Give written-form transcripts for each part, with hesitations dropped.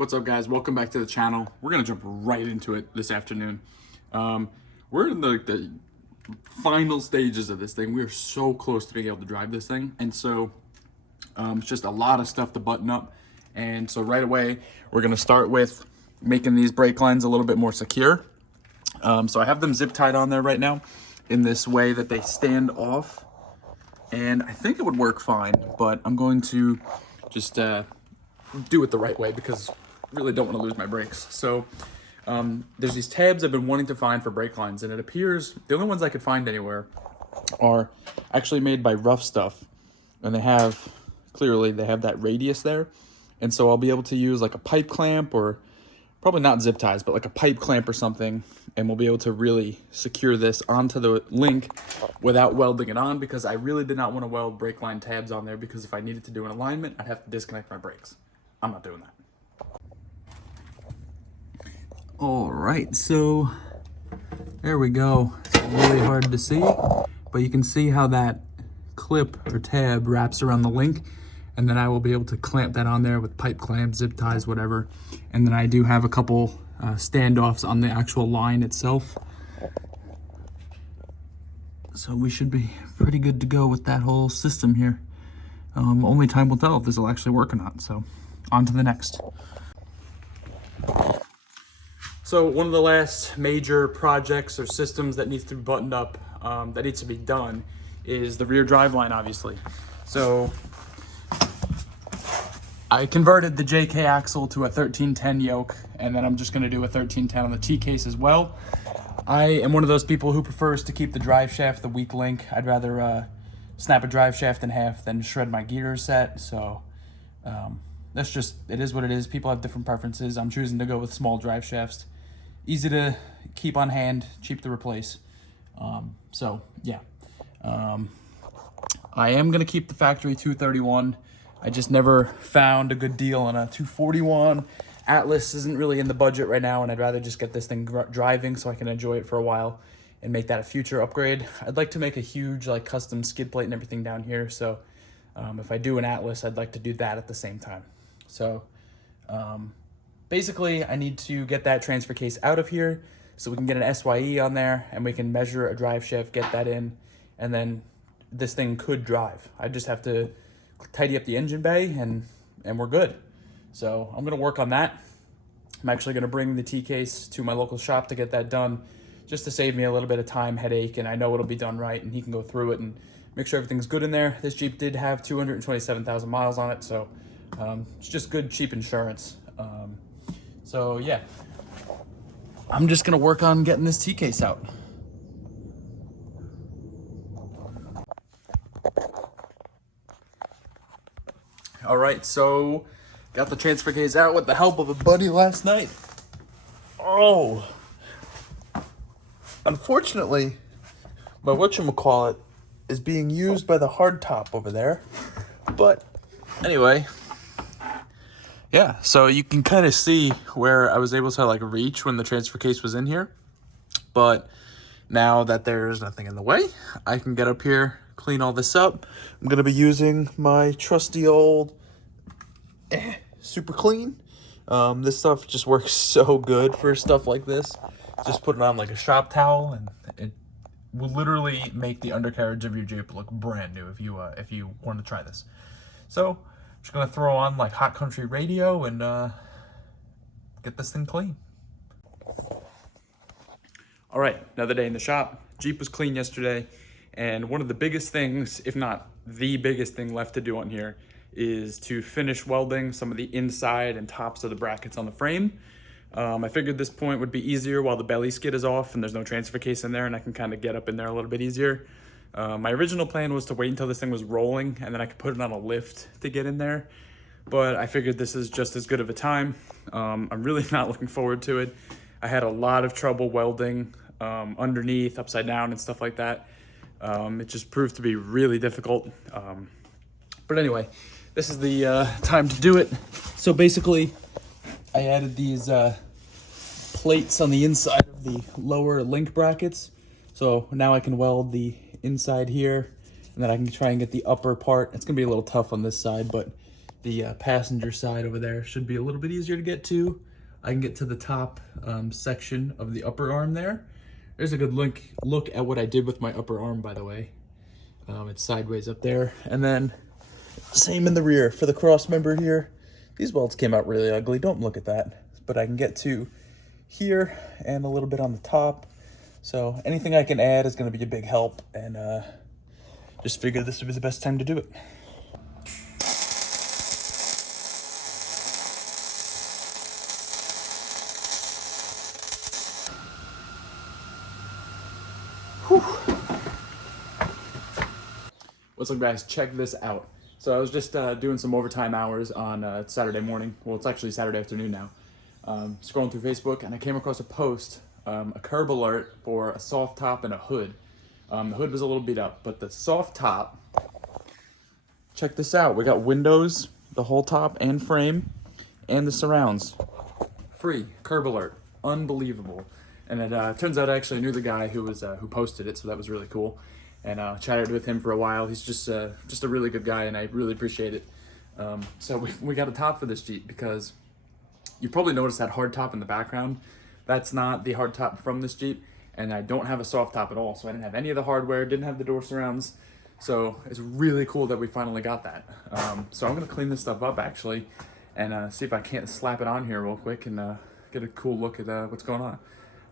What's up, guys? Welcome back to the channel. We're gonna jump right into it this afternoon. We're in the final stages of this thing. We are so close to being able to drive this thing, and so it's just a lot of stuff to button up. And so right away, we're gonna start with making these brake lines a little bit more secure. So I have them zip tied on there right now in this way that they stand off, and I think it would work fine, but I'm going to just do it the right way because I really don't want to lose my brakes. So there's these tabs I've been wanting to find for brake lines, and it appears the only ones I could find anywhere are actually made by Rough Stuff, and they have that radius there, and so I'll be able to use like a pipe clamp, or probably not zip ties, but like a pipe clamp or something, and we'll be able to really secure this onto the link without welding it on, because I really did not want to weld brake line tabs on there, because if I needed to do an alignment, I'd have to disconnect my brakes. I'm not doing that. All right, so there we go. It's really hard to see, but you can see how that clip or tab wraps around the link, and then I will be able to clamp that on there with pipe clamps, zip ties, whatever. And then I do have a couple standoffs on the actual line itself. So we should be pretty good to go with that whole system here. Only time will tell if this will actually work or not. So on to the next. So one of the last major projects or systems that needs to be buttoned up, that needs to be done, is the rear drive line, obviously. So I converted the JK axle to a 1310 yoke, and then I'm just going to do a 1310 on the T case as well. I am one of those people who prefers to keep the drive shaft the weak link. I'd rather snap a drive shaft in half than shred my gear set. So that's just, it is what it is. People have different preferences. I'm choosing to go with small drive shafts. Easy to keep on hand, cheap to replace. So yeah, I am going to keep the factory 231. I just never found a good deal on a 241. Atlas isn't really in the budget right now, and I'd rather just get this thing driving so I can enjoy it for a while and make that a future upgrade. I'd like to make a huge like custom skid plate and everything down here, so if I do an Atlas, I'd like to do that at the same time. So basically I need to get that transfer case out of here so we can get an SYE on there, and we can measure a drive shaft, get that in, and then this thing could drive. I just have to tidy up the engine bay and we're good. So I'm gonna work on that. I'm actually gonna bring the T case to my local shop to get that done, just to save me a little bit of time, headache, and I know it'll be done right, and he can go through it and make sure everything's good in there. This Jeep did have 227,000 miles on it, so it's just good, cheap insurance. So yeah, I'm just gonna work on getting this T case out. All right, so got the transfer case out with the help of a buddy last night. Oh, unfortunately, my whatchamacallit is being used by the hardtop over there. But anyway, yeah, so you can kind of see where I was able to like reach when the transfer case was in here. But now that there's nothing in the way, I can get up here, clean all this up. I'm gonna be using my trusty old super clean. This stuff just works so good for stuff like this. Just put it on like a shop towel, and it will literally make the undercarriage of your Jeep look brand new if you want to try this. So I'm just gonna throw on like Hot Country Radio and get this thing clean. All right, another day in the shop. Jeep was clean yesterday, and one of the biggest things, if not the biggest thing left to do on here, is to finish welding some of the inside and tops of the brackets on the frame. I figured this point would be easier while the belly skid is off and there's no transfer case in there, and I can kind of get up in there a little bit easier. My original plan was to wait until this thing was rolling, and then I could put it on a lift to get in there, but I figured this is just as good of a time. I'm really not looking forward to it. I had a lot of trouble welding underneath, upside down, and stuff like that. It just proved to be really difficult. But anyway, this is the time to do it. So basically, I added these plates on the inside of the lower link brackets. So now I can weld the inside here, and then I can try and get the upper part. It's gonna be a little tough on this side, but The passenger side over there should be a little bit easier to get to. I can get to the top section of the upper arm there. There's a good look at what I did with my upper arm, by the way. It's sideways up there. And then same in the rear for the cross member here. These bolts came out really ugly. Don't look at that. But I can get to here and a little bit on the top. So anything I can add is going to be a big help. And just figured this would be the best time to do it. What's up, guys? Check this out. So I was just doing some overtime hours on Saturday morning. Well, it's actually Saturday afternoon now. Scrolling through Facebook, and I came across a post, a curb alert for a soft top and a hood. The hood was a little beat up, but the soft top, check this out. We got windows, the whole top and frame, and the surrounds. Free, curb alert, unbelievable. And it turns out I actually knew the guy who posted it, so that was really cool. And chatted with him for a while. He's just a really good guy, and I really appreciate it. So we got a top for this Jeep because you probably noticed that hard top in the background. That's not the hard top from this Jeep, and I don't have a soft top at all. So I didn't have any of the hardware, didn't have the door surrounds. So it's really cool that we finally got that. So I'm gonna clean this stuff up actually, and see if I can't slap it on here real quick and get a cool look at what's going on.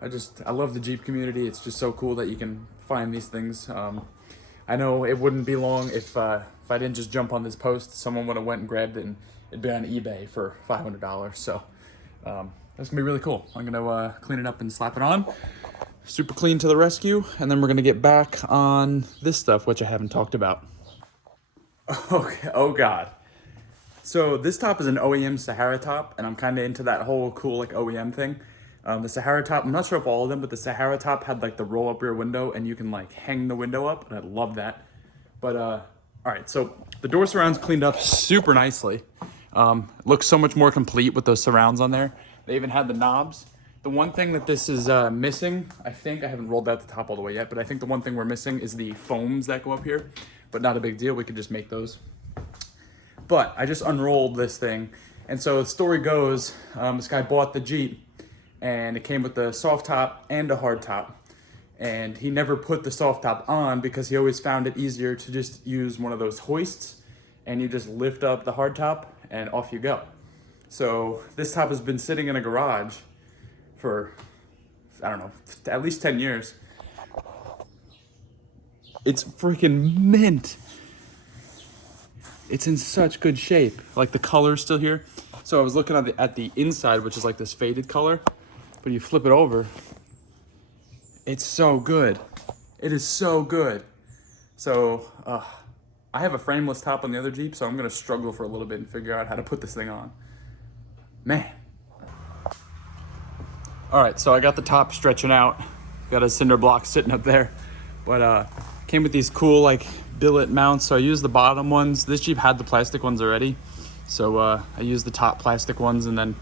I love the Jeep community. It's just so cool that you can find these things. I know it wouldn't be long if I didn't just jump on this post. Someone would have went and grabbed it, and it'd be on eBay for $500. So that's gonna be really cool. I'm gonna clean it up and slap it on. Super clean to the rescue, and then we're gonna get back on this stuff, which I haven't talked about. Okay. Oh God. So this top is an OEM Sahara top, and I'm kind of into that whole cool like OEM thing. The Sahara top, I'm not sure if all of them, but the Sahara top had like the roll up rear window, and you can like hang the window up, and I love that. But all right, so the door surrounds cleaned up super nicely. Looks so much more complete with those surrounds on there. They even had the knobs. The one thing that this is missing, I think, I haven't rolled out the top all the way yet, but I think the one thing we're missing is the foams that go up here, but not a big deal. We could just make those. But I just unrolled this thing. And so the story goes, this guy bought the Jeep, and it came with the soft top and a hard top. And he never put the soft top on because he always found it easier to just use one of those hoists, and you just lift up the hard top and off you go. So this top has been sitting in a garage for, I don't know, at least 10 years. It's freaking mint. It's in such good shape. Like the color's still here. So I was looking at the inside, which is like this faded color, but you flip it over, it's so good. It is so good. So I have a frameless top on the other Jeep, so I'm gonna struggle for a little bit and figure out how to put this thing on. Man. All right, so I got the top stretching out. Got a cinder block sitting up there, but came with these cool like billet mounts. So I used the bottom ones. This Jeep had the plastic ones already. So I used the top plastic ones and then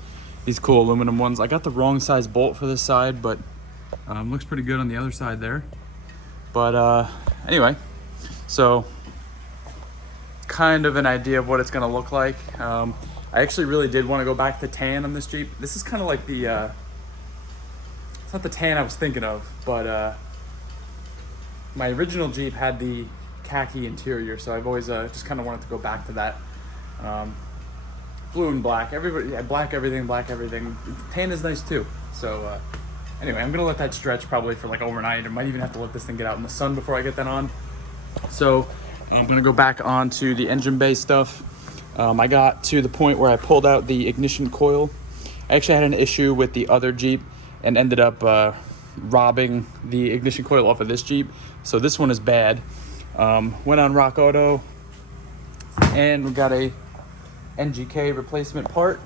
these cool aluminum ones. I got the wrong size bolt for this side, but looks pretty good on the other side there. But anyway, so kind of an idea of what it's gonna look like. I actually really did want to go back to tan on this Jeep. This is kind of like the, it's not the tan I was thinking of, but my original Jeep had the khaki interior, so I've always just kind of wanted to go back to that. Blue and black, everybody, yeah, black everything. Tan is nice too. So anyway, I'm gonna let that stretch probably for like overnight. I might even have to let this thing get out in the sun before I get that on. So I'm gonna go back onto the engine bay stuff. I got to the point where I pulled out the ignition coil. I actually had an issue with the other Jeep and ended up robbing the ignition coil off of this Jeep. So this one is bad. Went on Rock Auto and we got a NGK replacement part.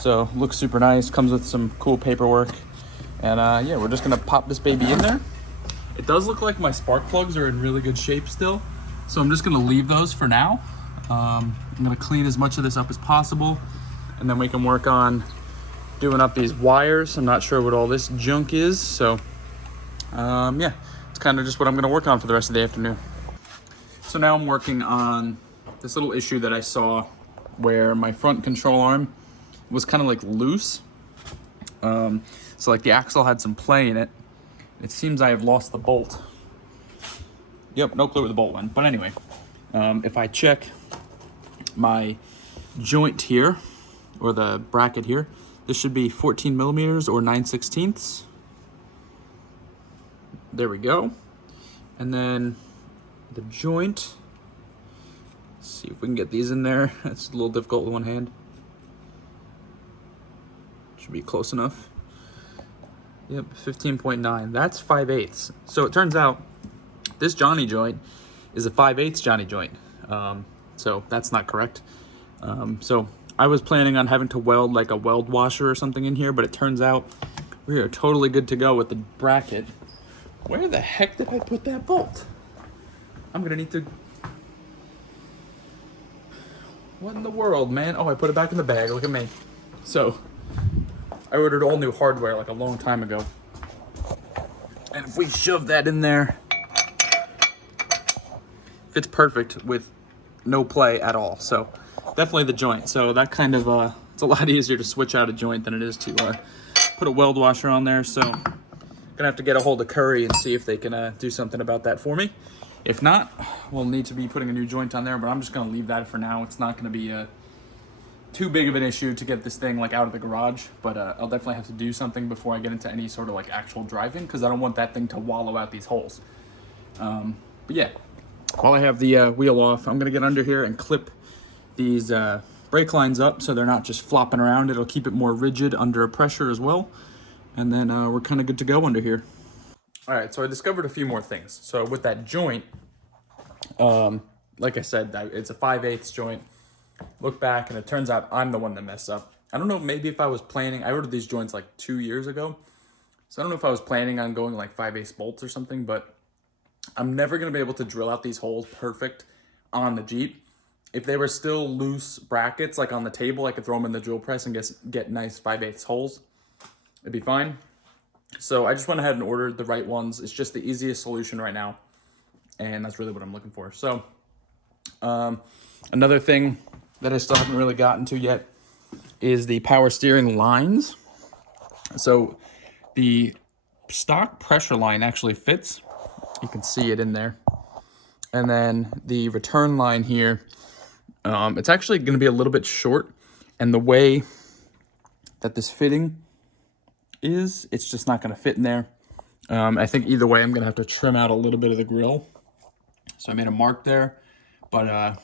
So looks super nice, comes with some cool paperwork. And yeah, we're just gonna pop this baby in there. It does look like my spark plugs are in really good shape still. So I'm just gonna leave those for now. I'm gonna clean as much of this up as possible, and then we can work on doing up these wires. I'm not sure what all this junk is. So yeah, it's kind of just what I'm gonna work on for the rest of the afternoon. So now I'm working on this little issue that I saw where my front control arm was kind of like loose. So like the axle had some play in it. It seems I have lost the bolt. Yep, no clue where the bolt went. But anyway, if I check my joint here, or the bracket here, this should be 14 millimeters or 9/16. There we go. And then the joint, let's see if we can get these in there. It's a little difficult with one hand. Should be close enough. Yep, 15.9. That's 5/8. So it turns out this Johnny joint is a 5/8 Johnny joint. So that's not correct. So I was planning on having to weld like a weld washer or something in here, but it turns out we are totally good to go with the bracket. Where the heck did I put that bolt? I'm gonna need to... What in the world, man? Oh, I put it back in the bag. Look at me. So I ordered all new hardware like a long time ago. And if we shove that in there, fits perfect with no play at all. So definitely the joint. So that kind of, it's a lot easier to switch out a joint than it is to put a weld washer on there. So gonna have to get a hold of Curry and see if they can do something about that for me. If not, we'll need to be putting a new joint on there, but I'm just gonna leave that for now. It's not gonna be too big of an issue to get this thing like out of the garage, but I'll definitely have to do something before I get into any sort of like actual driving, because I don't want that thing to wallow out these holes. But yeah, while I have the wheel off, I'm gonna get under here and clip these brake lines up so they're not just flopping around. It'll keep it more rigid under pressure as well. And then we're kind of good to go under here. All right, so I discovered a few more things. So with that joint, like I said, it's a 5/8 joint. Look back, and it turns out I'm the one that messed up. I don't know, maybe if I was planning, I ordered these joints like 2 years ago. So I don't know if I was planning on going like 5/8 bolts or something, but I'm never gonna be able to drill out these holes perfect on the Jeep. If they were still loose brackets, like on the table, I could throw them in the drill press and get nice 5/8 holes. It'd be fine. So I just went ahead and ordered the right ones. It's just the easiest solution right now. And that's really what I'm looking for. So another thing that I still haven't really gotten to yet is the power steering lines. So the stock pressure line actually fits. You can see it in there. And then the return line here, it's actually going to be a little bit short. And the way that this fitting is, it's just not going to fit in there. I think either way, I'm going to have to trim out a little bit of the grill. So I made a mark there. But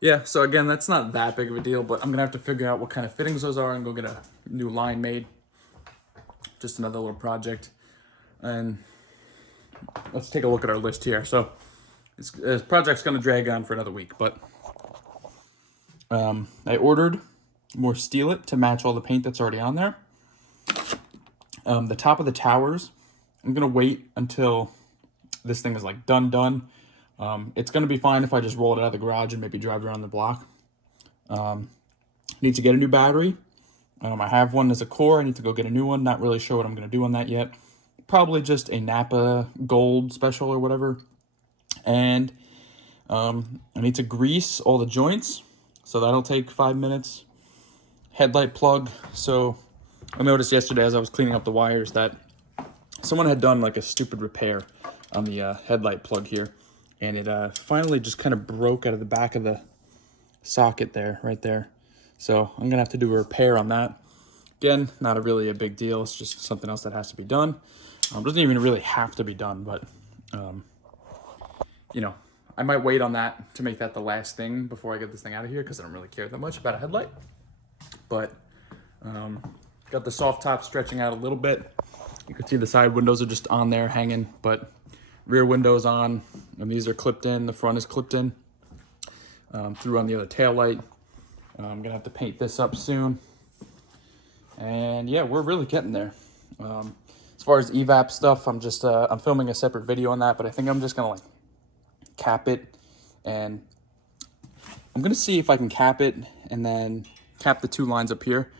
yeah, so again, that's not that big of a deal, but I'm going to have to figure out what kind of fittings those are and go get a new line made. Just another little project. And let's take a look at our list here. So this project's going to drag on for another week, but I ordered more Steel-It to match all the paint that's already on there. The top of the towers, I'm going to wait until this thing is like done. It's going to be fine if I just roll it out of the garage and maybe drive around the block. Need to get a new battery. I have one as a core. I need to go get a new one. Not really sure what I'm going to do on that yet. Probably just a Napa Gold Special or whatever. And I need to grease all the joints. So that'll take 5 minutes. Headlight plug. So I noticed yesterday as I was cleaning up the wires that someone had done like a stupid repair on the headlight plug here. And it finally just kind of broke out of the back of the socket there, right there. So I'm gonna have to do a repair on that. Again, not really a big deal. It's just something else that has to be done. Doesn't even really have to be done, but you know, I might wait on that to make that the last thing before I get this thing out of here, because I don't really care that much about a headlight. But got the soft top stretching out a little bit. You can see the side windows are just on there hanging, but rear windows on, and these are clipped in. The front is clipped in. Threw on the other tail light. I'm gonna have to paint this up soon. And yeah, we're really getting there. As far as evap stuff, I'm just I'm filming a separate video on that, but I think I'm just gonna like cap it, and I'm gonna see if I can cap it and then cap the 2 lines up here.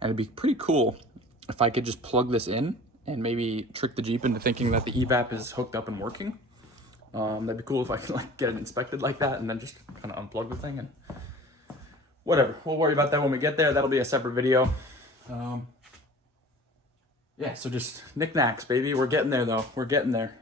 And it'd be pretty cool if I could just plug this in and maybe trick the Jeep into thinking that the evap is hooked up and working. That'd be cool if I could like get it inspected like that and then just kind of unplug the thing and whatever. We'll worry about that when we get there. That'll be a separate video. Yeah, so just knickknacks, baby. We're getting there, though. We're getting there.